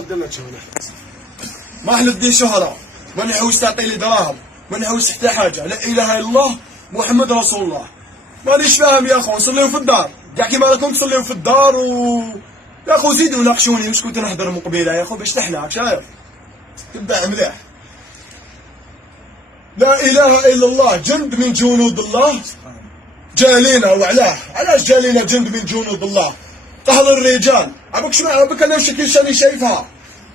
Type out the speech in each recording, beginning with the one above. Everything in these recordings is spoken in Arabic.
قدمنا شهر ما احنا بدي شهرة، ما نحوس تعطي لي دراهم، ما نحوس حتى حاجة. لا إله إلا الله محمد رسول الله. مانيش فاهم يا أخو، نصليو في الدار، كاع كيما راكم تصليو في الدار يا أخو زيدوا ناقشوني واش كنت نهضر من قبيلة يا أخو باش تحلى شايف؟ تبع مليح. لا إله إلا الله جند من جنود الله جالينا. وعلاه علاش جالينا جند من جنود الله؟ قهر الرجال. عبك شنو عبك انا شكل شاني شايفها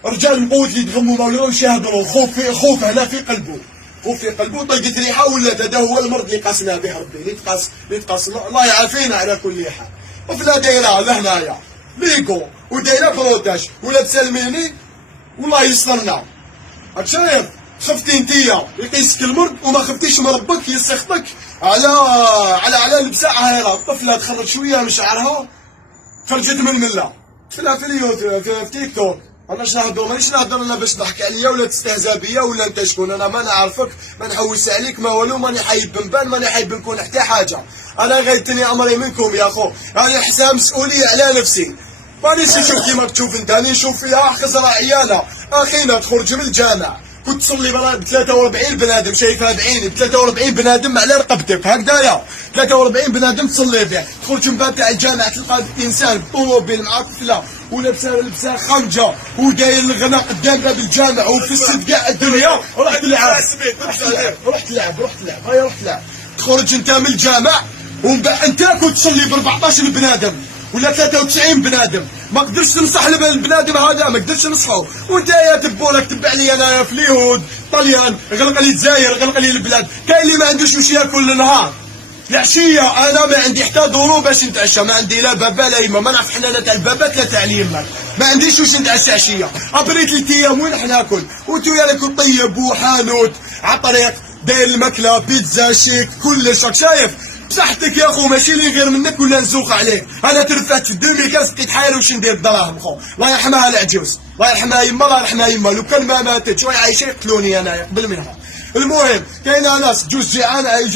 رجال مقوت اللي يتغموا ما ولاوش يهضروا. خوف هنا في قلبه، خوف في قلبه. طلقت ريحه ولات هذا هو المرض اللي قاسنا به ربي، اللي تقاس الله يعافينا على كل حال. وفلا دايره لهنايا ليكو ودايره بروتاج ولا تسلميني والله يسترنا. راك شايف؟ خفتي انتيا يقيسك المرض وما خفتيش من ربك يسخطك على لبساعها. هنا الطفله تخرج شويه من شعرها خرجت من المله. طفله في اليوتيوب في تيك توك. انا اش نهضر؟ مانيش نهضر انا باش تضحك عليا ولا تستهزا بيا ولا انت شكون. انا ما نعرفك، ما نحوس عليك ما والو، ماني حايب نبان، ماني حايب نكون حتى حاجه. انا غايتني امري منكم يا خو، راني حساب مسؤوليه على نفسي. مانيش نشوف كيما تشوف انت، راني نشوف فيها خزره عيانه. اخينا تخرج من الجامع كنت تصلي ب 43 بنادم شايفها بعيني، ب 43 بنادم على رقبتك هكذايا، 43 بنادم تصلي به. تخرج من باب تاع الجامع تلقى انسان بطوموبيل مع طفله ولابسه خنجه وداير الغنى قدام باب الجامع وفسد كاع الدنيا. رحت تلعب هيا رحت تلعب. تخرج انت من الجامع ومن بعد انت كنت تصلي ب 14 بنادم ولا 93 بنادم، ما قدرتش تنصح البنادم هذا، ما قدرتش نصحو. وانت يا تبولك تبع لي انا في اليهود طليان، غلق لي الجزائر، غلق لي البلاد. كاين اللي ما عندوش واش ياكل النهار العشيه. انا ما عندي حتى دورو باش نتعشى، ما عندي لا بابا لا يما، ما نعرف حنا لا تاع البابات لا تاع اليمات، ما عنديش واش نتعشى عشيه. ابريت 3 ايام وين راح ناكل؟ وانتويا راكم طيب وحانوت عطريق داير الماكله بيتزا شيك كلش. راك شايف؟ بصحتك يا خو ماشي لي غير منك ولا نزوق عليك. انا ترفعت في الدومي كاس بقيت حاير واش ندير الدراهم خو. الله يرحمها العجوز، الله يرحمها يما، الله يرحمها يما. لو كان ما ماتتش وهي عايشه يقتلوني انايا قبل منها. المهم كاينه ناس جوز جيعان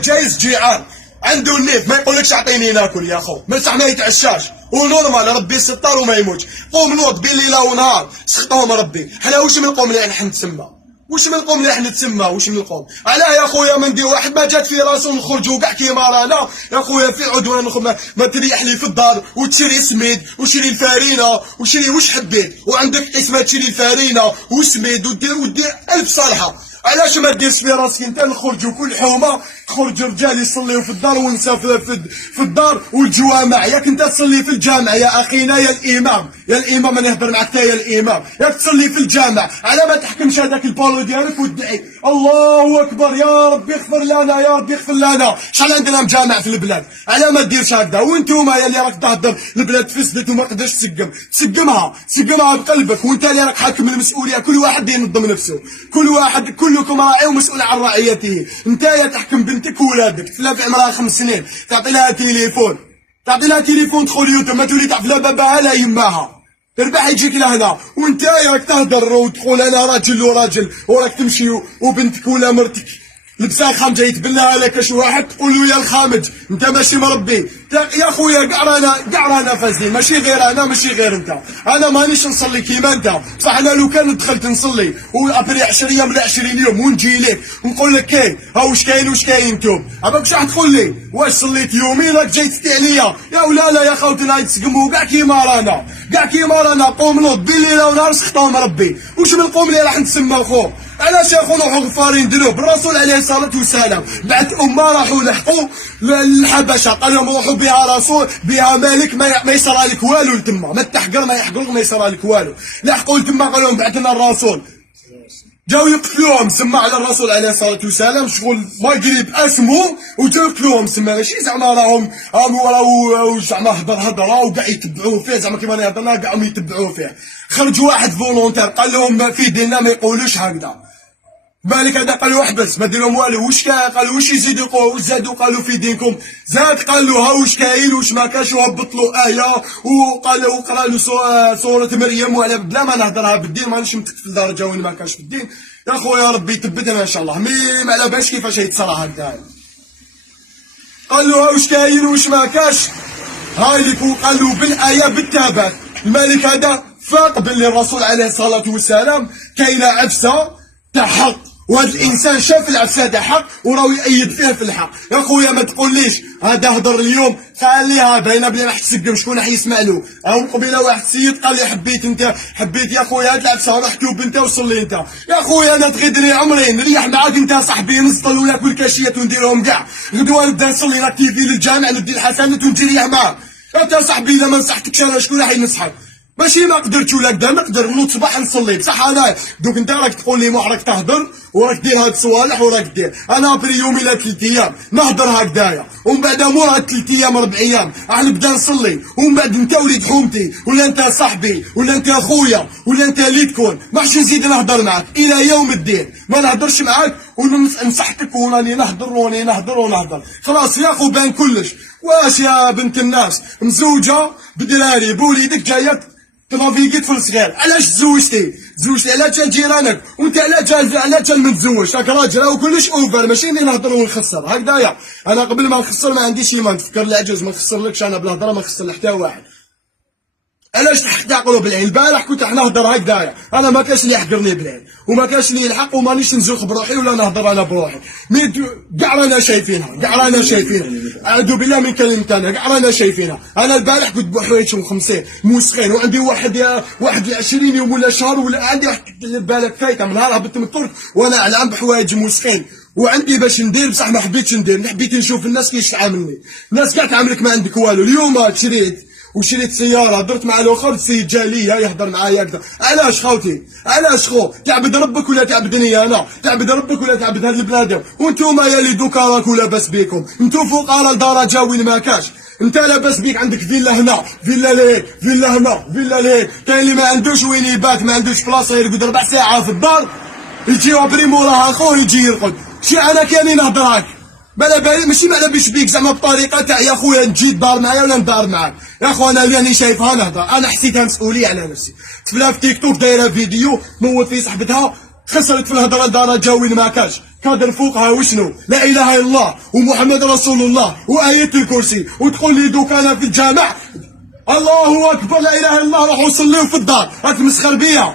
جايز جيعان عنده النيف ما يقولكش اعطيني ناكل يا خو، بصح ما يتعشاش ونورمال ربي يستر وما يموتش. قوم نوض بين ليله ونهار سخطهم ربي. حنا واش من القوم اللي راح نتسمى؟ واش من القوم اللي راح نتسمى؟ واش من القوم؟ علاه يا خويا ما ندير واحد ما جات في راسو نخرجوا كاع كيما رانا يا خويا في عدوان. ما تريح لي في الدار وتشري سميد وشري الفارينه وشري واش حبيت، وعندك قسمه تشري الفارينه وسميد ودير 1000 صالحه. علاش ما ديرش في راسك انت نخرجوا كل حومه، تخرج رجال يصليوا في الدار ونساء في الدار والجوامع. ياك انت تصلي في الجامع يا اخينا يا الامام، يا الامام انا نهضر معك يا الامام، ياك تصلي في الجامع. على ما تحكمش هذاك البالو ديالك وتدعي الله اكبر يا ربي اغفر لنا يا ربي اغفر لنا. شحال عندنا مجامع في البلاد؟ على ما ديرش هكذا. وانتوما يا اللي راك تهضر البلاد فسدت وما قدرتش تسقمها بقلبك. وانت اللي راك حاكم المسؤوليه، كل واحد ينظم نفسه، كلكم راعي ومسؤول عن رعيته. انت يا تحكم بنتك وولادك، طفله في عمرها 5 سنين تعطي لها تليفون تدخل يوتيوب ما تولي تعرف لا باباها لا يماها، تربح يجيك لهنا. وانت راك تهدر وتقول انا راجل وراك تمشي وبنتك ولا مرتك لبسها خامجه يتبناها لك شي واحد تقول له يا الخامج انت ماشي مربي. يا خويا كاع رانا فاسدين، ماشي غير انا ماشي غير انت. انا مانيش نصلي كيما انت، بصح انا لو كان دخلت نصلي وابري 10 ايام ولا 20 يوم ونجي لك ونقول لك كاين ها واش كاين توب، عباك واش راح تقول لي؟ واش صليت يومين راك جاي تفتي عليا؟ يا ولا يا خوتنا يتسقموا كاع كيما رانا قوم نوض بين ليله ونهار سخطهم ربي. واش من القوم اللي راح نتسمى خو؟ علاش يا خو نروحوا غفارين ذنوب؟ الرسول عليه الصلاه والسلام بعد امه راحوا لحقوا الحبشه قال لهم روحوا بها رسول بها مالك ما يصرى لك والو لتما، ما تحقر ما يحقرك ما يصرى لك والو. لحقوا لتما قال لهم بعث لنا الرسول، جاو يقتلوهم سما على الرسول عليه الصلاه والسلام شغل ما يقريب اسمه وجاو يقتلوهم سما. ماشي زعما راهم زعما هضره وكاع يتبعوه فيه زعما كيما نهضرنا كاعهم يتبعوه فيه. خرج واحد فولونتير قال لهم ما في ديننا ما يقولوش هكذا. بالك هذا قال واحد بس ما دير لهم والو. واش قالوا واش يزيدوا يقولوا واش زادوا قالوا في دينكم؟ زاد قالوا ها واش كاين واش ما كاش وهبط له ايه وقالوا وقرا له سوره مريم. وعلى بلا ما نهضرها بالدين مانيش متكفل لدرجه وين ما كاش في الدين. يا خويا ربي يثبتنا ان شاء الله. ما على بالش كيفاش يتصرى هكذا. قالوا ها واش كاين واش ما كاش هاي اللي قالوا بالايه بالتابات. الملك هذا فاق باللي الرسول عليه الصلاه والسلام كاينه عفسه تاع حق، وهذا الانسان شاف العفسه تاع حق وراه يأيد فيه في الحق. يا خويا ما تقوليش هذا هضر اليوم خليها باينه بلي راح تسقم، شكون راح يسمع له؟ او قبيله واحد السيد قال لي حبيت انت، حبيت يا خويا هاد العفسه روح توب انت وصلي انت. يا خويا انا تغدري عمري نريح معاك انت صاحبي، نسطل وناكل كاشيات ونديرهم كاع، غدوه نبدا نصلي راك تيجي للجامع ندي الحسنات ونجي نريح معاك. انت صاحبي اذا ما نصحتكش انا شكون راح ينصحك؟ ماشي ما قدرتش ولا كدا، نقدر نوض صباح نصلي بصح انا دوك انت راك تقول لي راك تهضر وراك دير هاد الصوالح وراك دير. انا في يوم الى 3 ايام نهضر هكذايا، ومن بعد مورا 3 ايام 4 ايام راح نبدا نصلي، ومن بعد انت وليد حومتي ولا انت صاحبي ولا انت خويا ولا انت اللي تكون ما راحش نزيد نهضر معاك الى يوم الدين. ما نهضرش معاك وننصحك وراني نهضر وراني نهضر ونهضر. خلاص يا خو بان كلش. واش يا بنت الناس مزوجه بدراري بوليدك جايه ترافيكيت في الصغير، علاش تزوجتي؟ تزوجتي على جال جيرانك وانت على جال ما تزوجش، راك راجل وكلش اوفر، ماشي اني نهضر ونخسر هكذايا. انا قبل ما نخسر ما عنديش ايمان، تفكر العجوز ما نخسرلكش انا بالهضره، ما نخسر حتى واحد. علاش تعقلوا بالعين؟ البارح كنت راح نهضر هكذايا، انا ما كاش اللي يحقرني بالعين وما كاش اللي يلحق ومانيش نزوق بروحي ولا نهضر انا بروحي. كاع رانا شايفينها، كاع رانا شايفينها، اعوذ بالله من كلمة انا، كاع رانا شايفينها. انا البارح كنت بحوايج مخمسين موسخين وعندي واحد 20 يوم ولا شهر ولا عندي واحد بالك فايته من نهار هبطت من الطرق وانا علام بحوايج موسخين وعندي باش ندير بصح ما حبيتش ندير، حبيت نشوف الناس كيفاش تعاملني. الناس كاع تعاملك ما عندك والو. اليوم شريت سياره درت مع الاخر السيد جا ليا يهضر معايا هكذا. علاش خوتي؟ علاش خو؟ تعبد ربك ولا تعبدني انا؟ تعبد ربك ولا تعبد هاد البنادم؟ وانتوما يا اللي دوكا راكو لاباس بيكم، انتو فقراء لدرجه وين ما كاش. انت لاباس بيك عندك فيلا هنا فيلا لهيك فيلا هنا فيلا لهيك، كاين اللي ما عندوش وين يبات، ما عندوش بلاصه يرقد 4 ساعات في الدار يجي ابري موراها خوه يجي يرقد. شي انا كاني نهضر هاك بلا بالي ماشي ما على بيش بيك زعما بطريقه تاع يا خويا تجي تدار معايا ولا ندار معاك. يا خو انا اللي شايفها نهضر، انا حسيتها مسؤوليه على نفسي. تفلا في تيك توك دايره فيديو موت في صاحبتها خسرت في الهضره لدرجه وين ما كاش، كادر فوقها وشنو؟ لا اله الا الله ومحمد رسول الله وايه الكرسي، وتقول لي دوك انا في الجامع الله اكبر لا اله الا الله روحوا صليوا في الدار. راك مسخر بيا،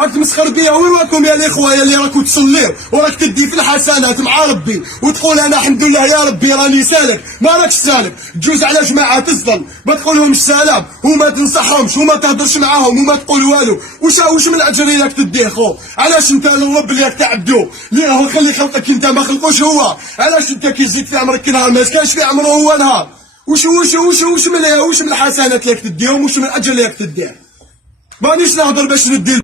راك تمسخر بيا. وين راكم يا الاخوه يا اللي راكم تصليو وراك تدي في الحسنات مع ربي وتقول انا الحمد لله يا ربي راني سالك؟ ما راكش سالك، تجوز على جماعه تصدل ما تقولهمش سلام وما تنصحهمش وما تهضرش معاهم وما تقول والو. واش من الاجر اللي راك تديه خو؟ علاش انت الرب اللي راك تعبدو اللي راهو خلي خلقك انت ما خلقوش هو، علاش انت كيزيد في عمرك كي نهار ما كانش في عمره هو نهار؟ وش من الحسنات اللي راك تديهم؟ وش من الاجر اللي راك تديه؟ مانيش نهضر باش ندي